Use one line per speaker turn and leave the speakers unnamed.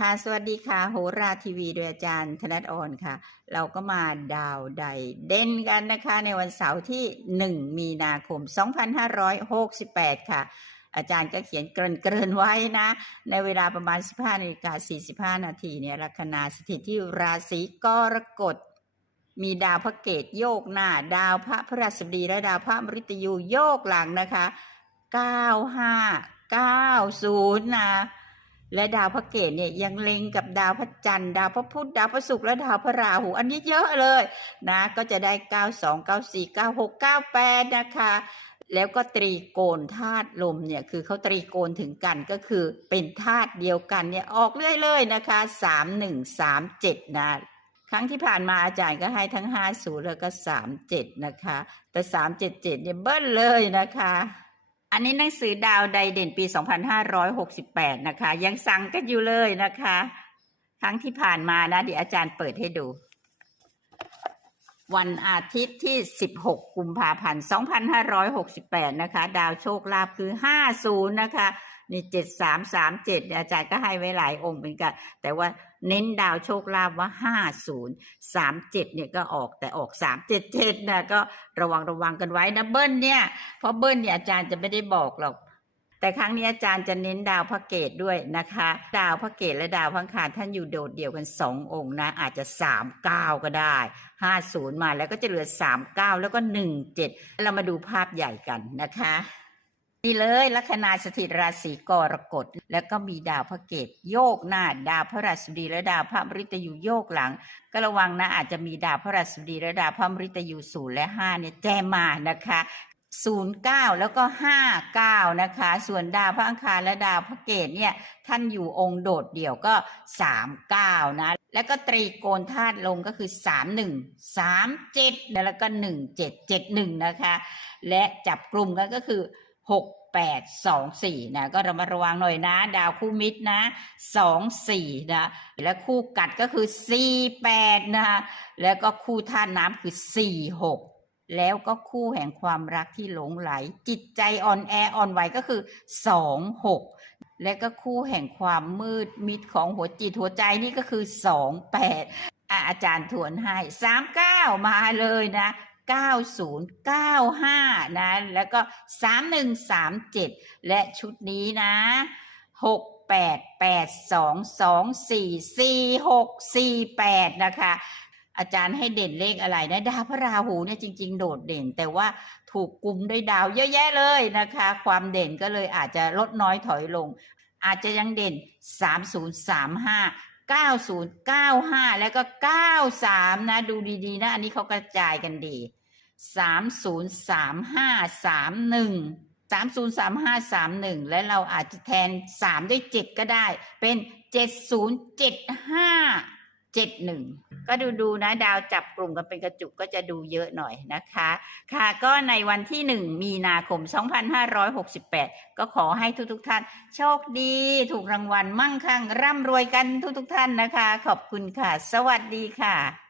ค่ะสวัสดีค่ะ โหราทีวีโดยอาจารย์ธนัทออนค่ะ เราก็มาดาวใดเด่นกันนะคะ ในวันเสาร์ที่ 1 มีนาคม 2568 ค่ะ อาจารย์ก็เขียนเกริ่นเกริ่นไว้นะ ในเวลาประมาณ 15นาฬิกา45 นาทีเนี่ยลัคนาสถิตที่ราศีกรกฎมีดาวพระเกตโยกหน้า ดาวพระพฤหัสบดีและดาวพระมฤตยูโยกหลังนะคะ 95 90 นะ และดาวพระเกตเนี่ยยังเล็งกับดาวพระจันทร์ดาวพระพุธดาวพระศุกร์และดาวพระราหู อันนี้เยอะเลยนะ ก็จะได้ 92 94 96 98 นะคะ แล้วก็ตรีโกณธาตุลมเนี่ยคือเขาตรีโกณถึงกันก็คือเป็นธาตุเดียวกันเนี่ยออกเรื่อยเลยนะคะ 3137 นะครั้งที่ผ่านมาอาจารย์ก็ให้ทั้ง 50 แล้วก็ 37 นะคะ แต่ 377เนี่ยเบิ้ลเลยนะคะ อันนี้หนังสือดาวไดเด่นปี 2568 นะคะ ยังสั่งกันอยู่เลยนะคะ ครั้งที่ผ่านมานะเดี๋ยวอาจารย์เปิดให้ดู วันอาทิตย์ที่ 16 กุมภาพันธ์ 2568 นะคะ ดาวโชคลาภคือ 50 นะคะ นี่ 7337 อาจารย์ก็ให้ไว้หลายองค์เป็นกัน แต่ว่าเน้นดาวโชคลาภว่า 50 37 เนี่ยก็ออกแต่ออก 377 นะ ก็ระวังระวังกันไว้นะเบิ้ลเนี่ย เพราะเบิ้ลเนี่ยอาจารย์จะไม่ได้บอกหรอก แต่ครั้งนี้อาจารย์จะเน้นดาวพระเกตด้วยนะคะ ดาวพระเกตและดาวพังคารท่านอยู่โดดเดี่ยวกันสององค์นะ อาจจะสามเก้าก็ได้ห้าศูนย์มาแล้วก็จะเหลือสามเก้าแล้วก็หนึ่งเจ็ดเรามาดูภาพใหญ่กันนะคะนี่เลยลัคนาสถิตราศีกรกฎแล้วก็มีดาวพระเกตโยกหน้าดาวพระราชดีและดาวพระมฤตยูโยกหลัง ก็ระวังนะอาจจะมีดาวพระราชดีและดาวพระมฤตยูศูนย์และห้าเนี่ยแจมมานะคะ ศูนย์เก้าแล้วก็ห้าเก้านะคะ ส่วนดาวพระอังคารและดาวพระเกตเนี่ยท่านอยู่องค์โดดเดี่ยวก็สามเก้านะ แล้วก็ตรีโกณธาตุลงก็คือสามหนึ่งสามเจ็ดแล้วก็หนึ่งเจ็ดเจ็ดหนึ่งนะคะ และจับกลุ่มกันก็คือหกแปดสองสี่นะก็ระมัดระวังหน่อยนะ ดาวคู่มิตรนะสองสี่นะและคู่กัดก็คือสี่แปดนะคะแล้วก็คู่ท่าตุน้ำคือสี่หก แล้วก็คู่แห่งความรักที่หลงไหล จิตใจอ่อนแออ่อนไหวก็คือสองหกและก็คู่แห่งความมืดมิดของหัวจิตหัวใจนี่ก็คือสองแปดอาจารย์ทวนให้สามเก้ามาเลยนะ9095 นะ แล้วก็ 3137 และชุดนี้นะ 6882244648 นะคะ อาจารย์ให้เด่นเลขอะไรนะดาวพระราหูเนี่ยจริง ๆ โดดเด่น แต่ว่าถูกกลุ่มด้วยดาวเยอะแยะเลยนะคะ ความเด่นก็เลยอาจจะลดน้อยถอยลง อาจจะยังเด่น 3035 9095 แล้วก็ 93 นะ ดูดีๆ นะ อันนี้เขากระจายกันดี 303531 303531 และเราอาจจะแทน 3 ด้วย 7 ก็ได้เป็น 7075 71ก็ดูดูๆนะดาวจับกลุ่มกันเป็นกระจุกก็จะดูเยอะหน่อยนะคะ ค่ะก็ในวันที่1มีนาคม 2568 ก็ขอให้ทุกๆทท่าน โชคดีถูกรางวัลมั่งคั่งร่ำรวยกันทุกๆทท่านนะคะ ขอบคุณค่ะ สวัสดีค่ะ